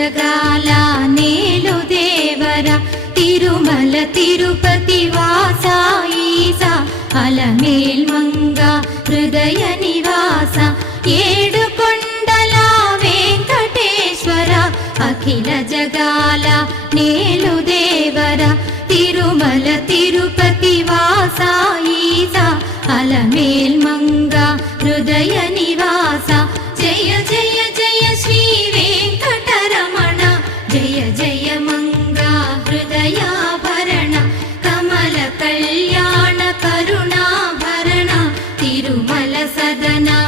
జగాల నేలు దేవర తిరుమల తిరుపతి వాస ఈసా అలమేల్ మంగ హృదయ నివాస ఏడు కొండల వెంకటేశ్వర అఖిల జగాల నేలు దేవర తిరుమల తిరుపతి వాస ఈసా అలమేల్ మంగ హృదయ నివాస జయ జయ జయ శ్రీ వెంకటరమణ జయ జయ మంగ హృదయాభరణ కమల కళ్యాణ కరుణాభరణ తిరుమల సదనా